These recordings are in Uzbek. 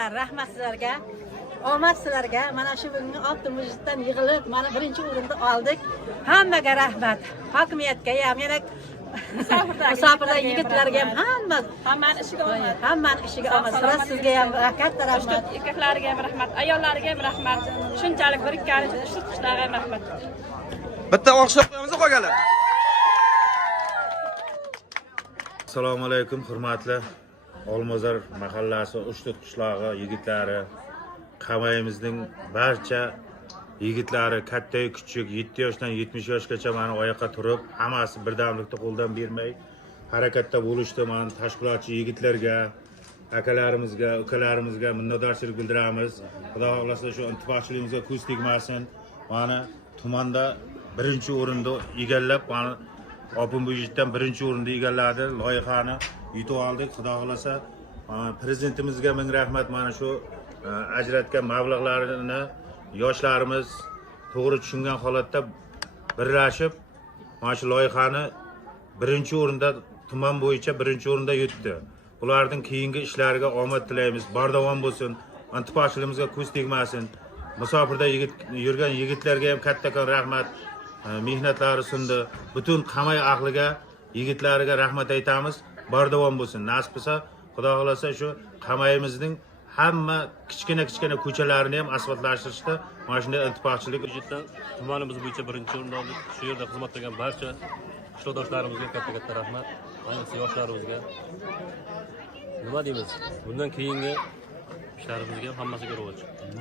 Rahmatlar, rahmat sizlarga. Omad sizlarga. Mana shu bugungi oltin mujitdan yig'ilib, mana birinchi o'rinda oldik. Hammaga rahmat. Hokimiyatga ham, yana musofirdagi yigitlarga ham hammani ishiga omad. Sizga ham katta rahmat. Erkaklariga ham rahmat, ayollariga ham rahmat. Shunchalik birikkanlik, ishtirokchilarga ham rahmat. Bitta o'xshab qo'yamiz qolganlar. Assalomu alaykum, hurmatli Olmazor mahallasi, Uchtut qishlog'i yigitlari, qamayimizning barcha yigitlari, katta kichik 7 yoshdan 70 yoshgacha mana oyoqqa turib, hammasi birdamlikda qo'ldan bermay harakatda bo'lishdi. Mana tashkilotchi yigitlarga, akalarimizga, ukalarimizga minnatdorchilik bildiramiz. Xudo xolasa shu ittifoqchiligimizga ko'z tegmasin. Mana tumanda birinchi o'rinda egallab, mana Open budjetdan birinchi o'rinda egalladi. Loyihani yutib oldik. Xudo xolasa prezidentimizga ming rahmat. Mana shu ajratgan mablag'larini yoshlarimiz to'g'ri tushungan holatda birlashib, mana shu loyihani birinchi o'rinda tuman bo'yicha birinchi o'rinda yutdi. Ularning keyingi ishlariga omad tilaymiz. Bardavom bo'lsin. Ittifoqchiligimizga ko'z tegmasin. Musofirda yurgan yigitlarga ham kattakon rahmat. Mehnatlari sundi. Butun qamay ahliga, yigitlariga rahmat aytamiz. Bardavom bo'lsin. Nasib qilsa, Xudo xolasa shu qamayimizning hamma kichkina ko'chalarini ham asfaltlashtirishda mana shunday ittifoqchilik budjetdan tumanimiz bo'yicha birinchi o'rinda oldik. Shu yerda xizmat qilgan barcha qishloqdoshlarimizga katta rahmat. Ayniqsa yoshlarimizga. Nima deymiz? Bundan keyingi ishlarimizga ham hammasiga ro'j.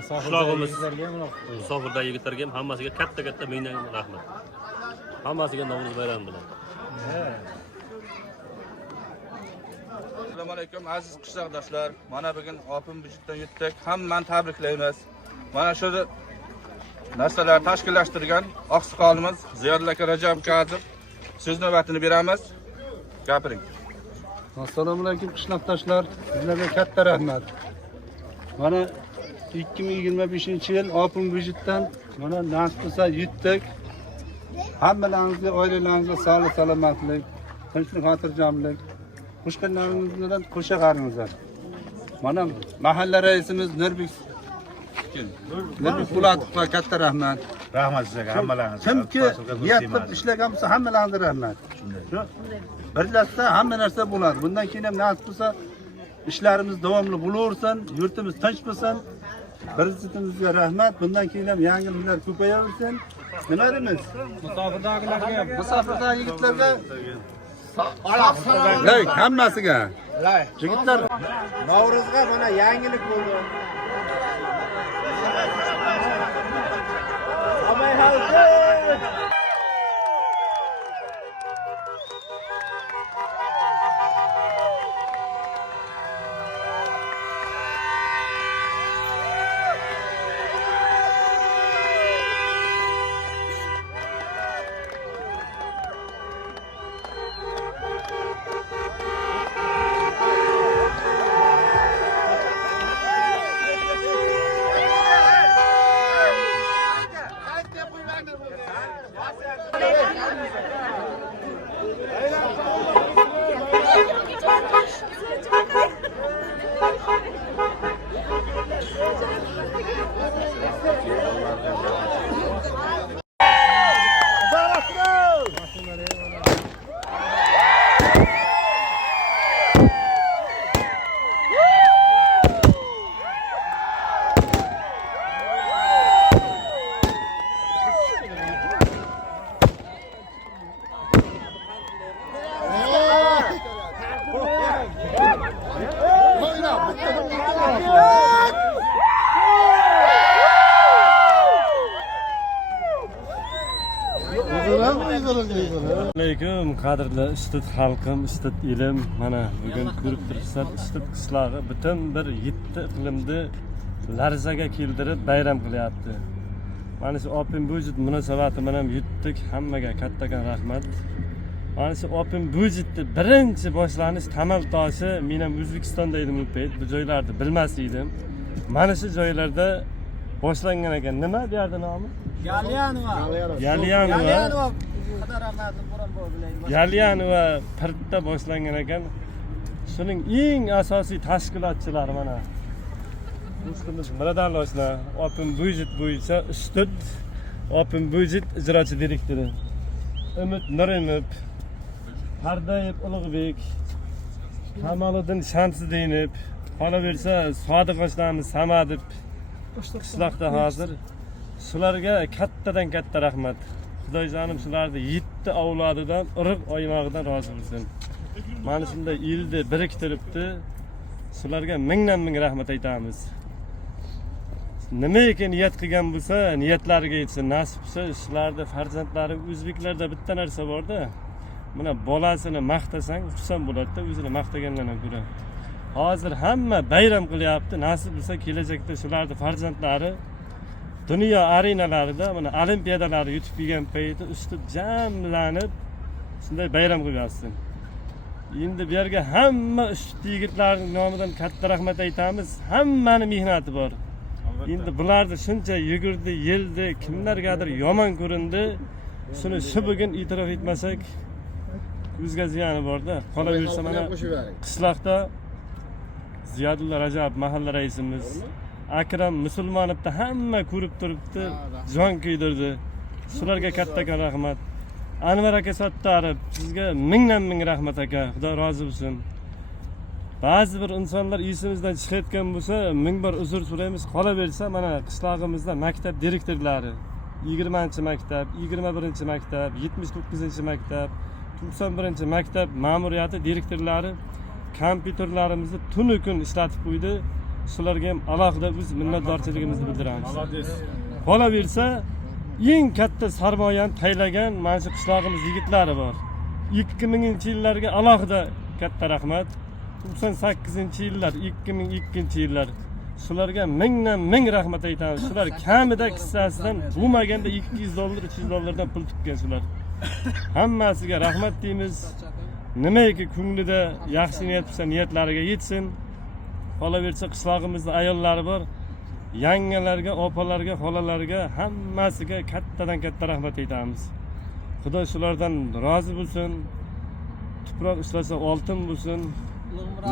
Qishlog'imiz, musofirdagi yigitlarga ham hammasiga katta mingdan rahmat. Hammasiga Navro'z bayrami bilan. Assalomu alaykum aziz qishloqdoshlar. Mana bugun Open budjetdan yutdik. Hammani tabriklaymiz. Mana shu narsalarni tashkillashtirgan oqsoqolimiz Ziyodulla aka Rajab Kazim so'z navbatini beramiz. Gapiring. Assalomu alaykum qishloqdoshlar. Sizlarga katta rahmat. Mana 2025-yil Open budjetdan mana nasib qilsa yutdik. Hammalaringizga, oilalaringizga sog'lik, salomatlik, tinchlik, xotirjamlik, qo'shnilaringiz bilan qo'sha qaringizlar. Mana mahalla raisimiz Nurbek Pulatovga katta rahmat. Rahmat sizlarga hammalaringizga. Kimki niyat ishlagan bo'lsa hammalaringizga rahmat. Shu birlashsa hamma narsa bo'ladi. Bundan keyin ham nasib qilsa ishlarimiz davomli bo'laversin, yurtimiz tinch bo'lsin. Prezidentimizga rahmat. Bundan keyin ham yangiliklar ko'payaversin. Nima deymiz? Musofirdagi yigitlarga lay hammasiga. Yigitlar Navro'zga mana yangilik bo'ldi. Amay halqi. Alaykum qadrli Uchtut xalqim, Uchtut elim. Mana bugun ko'rib turibsizlar, Uchtut qishlog'i butun bir 7 iqlimni larzaga keltirib bayram qilyapti. Mana shu Open budjet munosabati bilan yutdik. Hammaga kattagan rahmat. Mana shu Open budjetni birinchi boshlanish tamal toshi men ham O'zbekistonda edim u payt. Bu joylarni bilmas edim. Mana shu joylarda boshlangan ekan. Nima bu yerda nomi? Yalyanova. Yalyanova Pirtda boshlangan ekan. Shuning eng asosiy tashkilotchilari mana do'stimiz Miradal Osna, Open Budjet bo'yicha ustid Open Budjet ijrochi direktori. Umid Nurimov, Pardayev Ulug'bek, Kamoliddin Shamsiddinov, qolaversa Sodiq oshnamiz Samadov qishloqda hozir. Shularga kattadan katta rahmat. Xudojonim shularni 7 avlodidan, urug' oymog'idan rozi bo'lsin. Mana shunday yilni biriktiribdi. Shularga mingdan ming rahmat aytamiz. Nimaga niyat qilgan bo'lsa, niyatlariga yetsin. Nasib bo'lsa, shularni farzandlari o'zbeklarda bitta narsa bor-da. Mana bolasini maqtasang, xursand bo'ladi-da, o'zini maqtagandan ko'ra. Hozir hamma bayram qilyapti. Nasib bo'lsa, kelajakda shularni farzandlari dunyo arenalarida mana olimpiadalarni yutib kelgan payti ustib jamlanib shunday bayram qilgansin. Endi bu yerga hamma ustid yigitlarning nomidan katta rahmat aytamiz. Hammani mehnati bor. Endi bularni shuncha yugurdi, yeldi, kimlargadir yomon ko'rindi. Shuni shu bugun e'tirof etmasak, o'zga ziyoni bor-da. Qolaversa mana qishloqda Ziyodulla Rajab mahalla raisimiz Akram Musulmonovni hamma ko'rib turibdi, jon kuydirdi. Shularga katta rahmat. Anvar aka Sattorov, sizga mingdan ming rahmat aka. Xudo rozi bo'lsin. Ba'zi bir insonlar esimizdan chiqayotgan bo'lsa, ming bir uzr so'raymiz. Qolaversa mana qishlog'imizda maktab direktorlari, 20-maktab, 21-maktab, 79-maktab, 91-maktab ma'muriyati direktorlari kompyuterlarimizni tunu kun ishlatib qo'ydi. Shularga ham alohida biz minnatdorchiligimizni bildiramiz. Qolaversa, eng katta sarmoyani taylagan mana shu qishlog'imiz yigitlari bor. 2000-yillarga alohida katta rahmat. 98-yillar, 2002-yillar shularga mingdan ming rahmat aytamiz. Shular kamida kissasidan bo'lmaganda $200, $300 pul tutgan shular. Hammasiga rahmat deymiz. Nimaiki ko'nglida yaxshi niyat bo'lsa, niyatlariga yetsin. Qolaversa qishlog'imizda ayollari bor. Yangalarga, opalarga, xolalarga hammasiga kattadan katta rahmat aytamiz. Xudo shulardan rozi bo'lsin. Tuproq ishlasa oltin bo'lsin.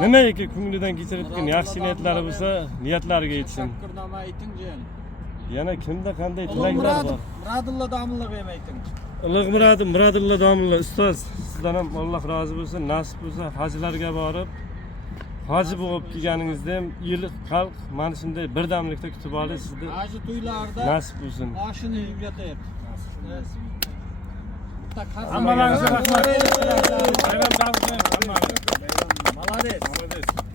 Nimaiki ko'nglidan kechirayotgan yaxshi niyatlari bo'lsa, niyatlariga yetsin. Shukurnoma ayting-chi. Yana kimda qanday tilaklar bor? Muradulla Domilloga ham ayting. Ulug' Muradulla Domillo ustoz, sizdan ham Alloh rozi bo'lsin. Nasib bo'lsa hajlarga borib, hoji bo'lib kelganingizda ham el xalq mana shunday birdamlikda kutib oladi sizni. Hoji to'ylarda Nasib bo'lsin. oshini yugatayapti. Hammalaringizga rahmat. Bayram tabriklayman hammani. Молодец.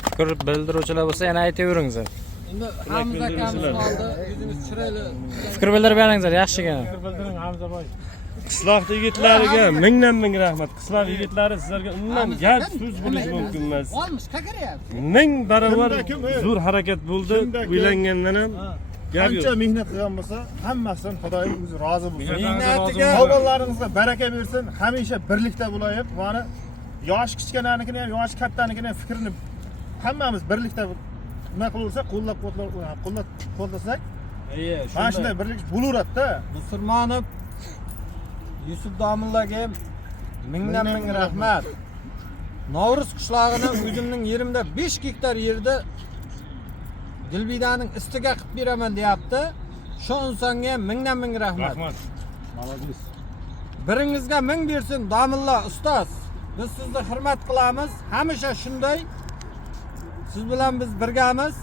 Fikr bildiruvchilar bo'lsa yana aytaveringizlar. Endi Hamza akamiz oldi, yuzingiz chiroyli. Fikr bildirib beringizlar, yaxshigina. Bildiring Hamzaboy. Qishloq yigitlariga mingdan ming rahmat. Qishloq yigitlari sizlarga umuman gap so'z bo'lishi mumkin emas. Olmish, qaqaryapti. Ming barobar zo'r harakat bo'ldi. O'ylangandan ham gap yo'q. Qancha mehnat qilgan bo'lsa, hammasidan Xudoyim o'zi rozi bo'lsin. Mehnatiga Avvallaringizga baraka bersin, hamisha birlikda bo'layib, mana yosh kichkinanikini ham, yosh kattanikini ham fikrini hammamiz birlikda nima qilaversak, qo'llasak, mana shunday birlik bo'laveradi-da. Musulmonov Yusuf Domilloga ham mingdan ming rahmat. Novruz qishlog'ining o'zimning yerimda 5 gektar yerda Dilbidaning istiga qilib beraman deyapti. Shu insonga ham mingdan ming rahmat. Biringizga ming bersin Domillo ustoz. Biz sizni hurmat qilamiz. Hamisha shunday. Siz bilan biz birgamiz.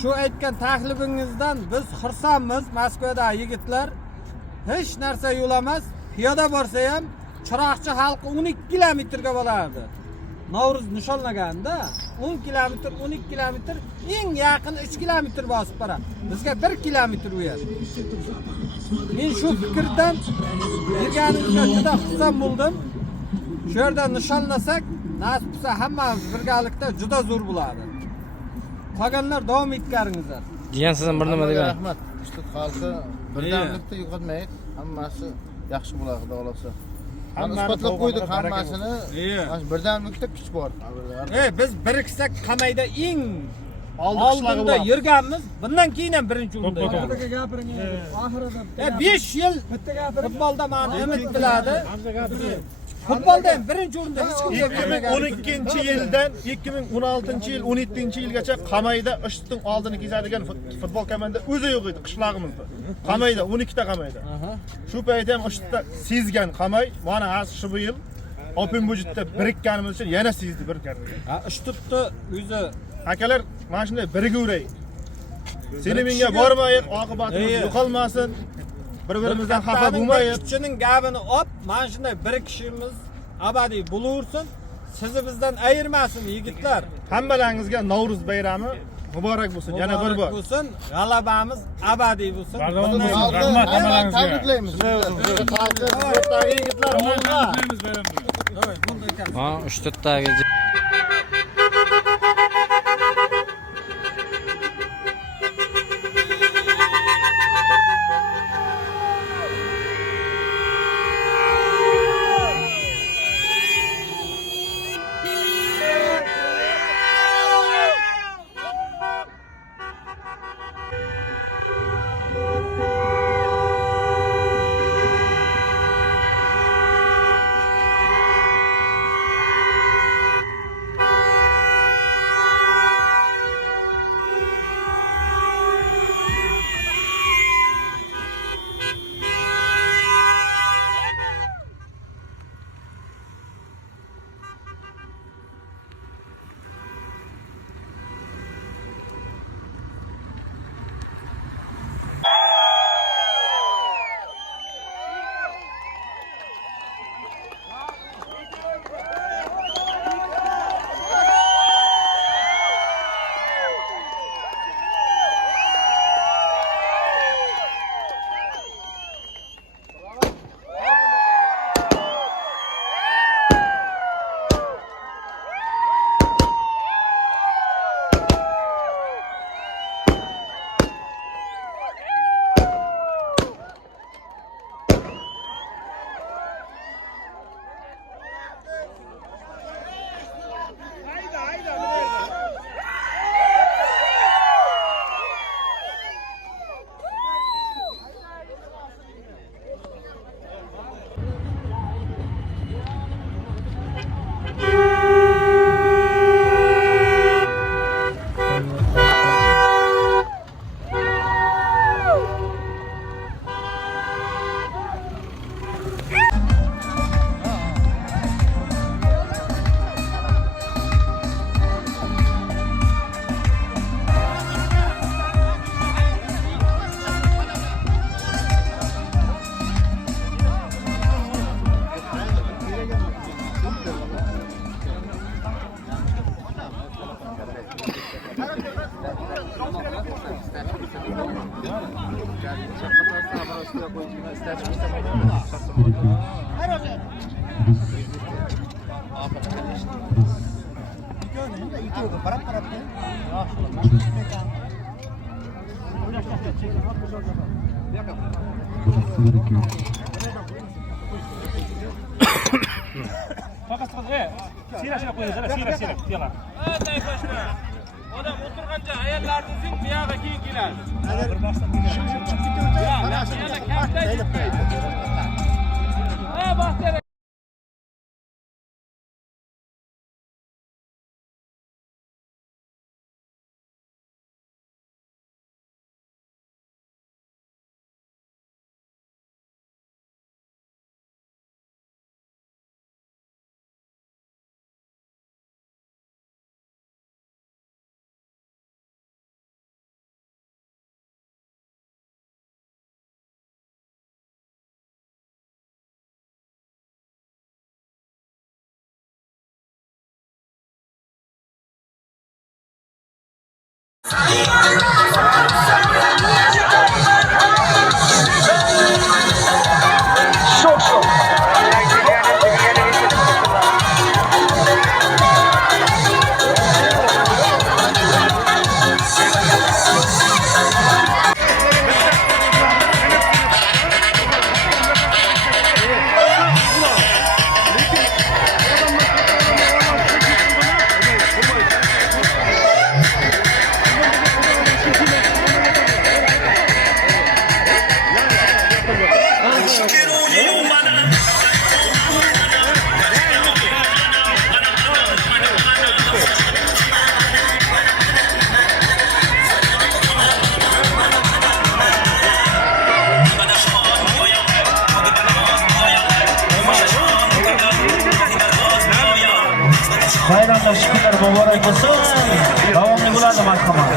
Shu aytgan taklifingizdan biz xursandmiz. Moskvada yigitlar hech narsa yo'l emas. Piyoda borsa ham Chiroqchi xalqi 12 kilometrga borardi. Novruz nishonlaganda 10 kilometr, 12 kilometr, eng yaqin 3 kilometr bosib boradi. Bizga 1 kilometr u yer. Men shu fikrdan yurganimga juda xursand bo'ldim. Shu yerda nishonlasak, nasib bo'lsa hammamiz birgalikda juda zo'r bo'ladi. Qolganlar davom etgaringizlar. Degan sizdan bir nima degan. Rahmat. Ustid xalqi birdamlikda yo'qotmaydi. Hammasi yaxshi bo'ladi, xudo xolasa. Mana isbotlab qo'ydik hammasini. Mana birdamlikda kuch bor. Biz biriksak qamayda eng oldinda yurganmiz. Bundan keyin ham birinchi o'rinda. Oxirida gapiring. Oxirida 5 yil futbolda meni umid qiladi. Futbolda ham birinchi o'rinda hech kim yo'q. 2012-yildan 2016-yil, 17-yilgacha Qamayda Ishtutning oldini kesadigan futbol komanda o'zi yo'q edi qishlog'imizda. Qamayda 12 ta Qamayda. Shu paytda ham Ishtutda sezgan Qamay, mana shu yil Open Budjetda birikkanimiz uchun yana sezdi bir karra. Ha, Ishtutni o'zi Akalar, mana shunday birgaveraylik. Seni menga bormayib, oqibatimiz yo'qolmasin. Bir-birimizdan xafa bo'lmayib, kuchining gapini olib, mana shunday bir kishimiz abadiy bo'laversin. Sizni bizdan ayirmasin yigitlar. Hammalaringizga Navro'z bayrami muborak bo'lsin. Yana bir bor. Bo'lsin, g'alabamiz abadiy bo'lsin. Rahmat, tabriklaymiz. Yigitlar, o'yinga. Ha, 3 tagi Odam o'tirganda ayollarni zing buyog'iga keyin keladi. bayramlar şükürler mübarek olsun. Davamlı bo'ladi marhamat.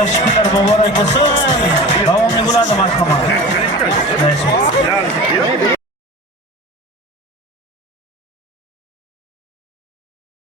yaxshi kunlar muborak bo'lsin. Davomli bo'ladi marhamat.